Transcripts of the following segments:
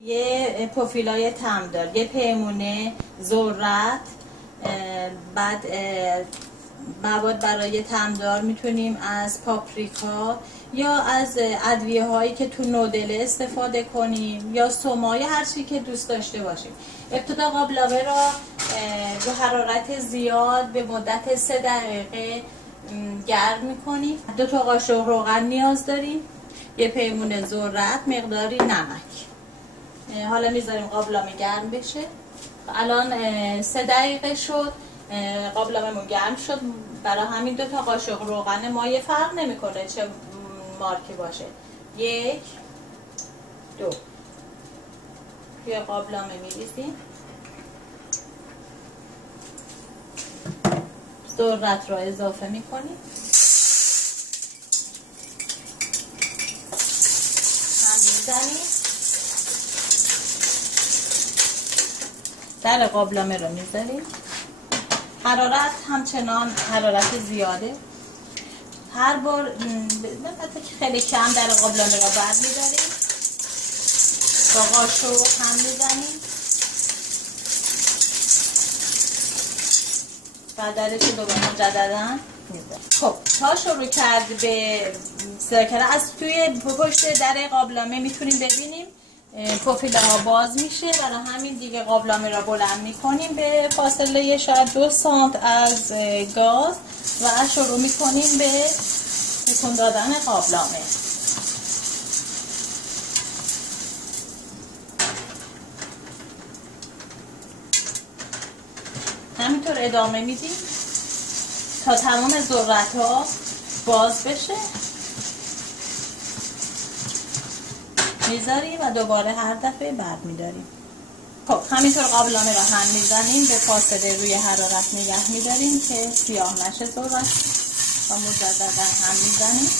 یه پروفیلای تمدار، یه پیمونه، ذرت، بعد مواد برای تمدار میتونیم از پاپریکا یا از ادویه هایی که تو نودل استفاده کنیم یا سوما یا هر چی که دوست داشته باشیم. ابتدا قابلمه را به حرارت زیاد به مدت 3 دقیقه گرم میکنیم. 2 تا قاشق روغن نیاز داریم، یه پیمونه ذرت، مقداری نمک. حالا میذاریم قابلمه گرم بشه. الان 3 دقیقه شد، قابلمه‌مون گرم شد. برای همین 2 تا قاشق روغن مایه فرق نمیکنه چه مارکی باشه. 1 2 توی قابلمه میریزیم. ذرت را اضافه میکنیم. هم میزنیم. در قابلمه رو میذاریم. حرارت همچنان حرارت زیاده. هر بار خیلی کم در قابلمه رو برمی‌داریم. با قاشق هم میزنیم. بعد درش دوباره مجددا میذاریم. خب تا شروع کرد به سرکه از توی پشت در قابلمه میتونیم ببینیم پروفیل ها باز میشه. برای همین دیگه قابلمه را بلند میکنیم به فاصله شاید 2 سانت از گاز و شروع میکنیم به تکون دادن قابلمه. همینطور ادامه میدیم تا تمام ذرت ها باز بشه. میذاریم و دوباره هر دفعه برد میداریم. خب همینطور قابلمه را هم میزنیم، به فاصله روی حرارت نگه میداریم که سیاه نشه ذرت و مجددا هم میزنیم.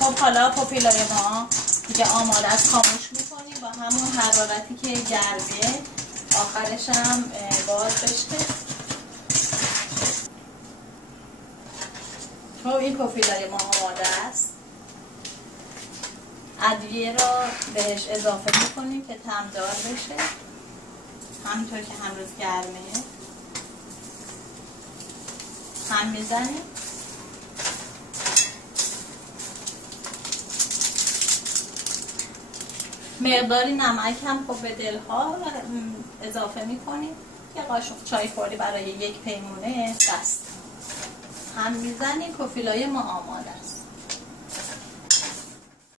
خب حالا پروفیلای ما دیگه آماده است، خاموش میکنیم با همون حرارتی که گرمه. آخرش هم باز بشه. خب این پروفیلای ما آماده است. ادویه را بهش اضافه میکنیم که تمدار بشه. همینطور که هنوز گرمه هم میزنیم. مقداری نمک هم خب به دلها اضافه میکنیم. یه قاشق چای فوری برای 1 پیمونه بس. هم میزنیم. پروفیلای ما آماده است.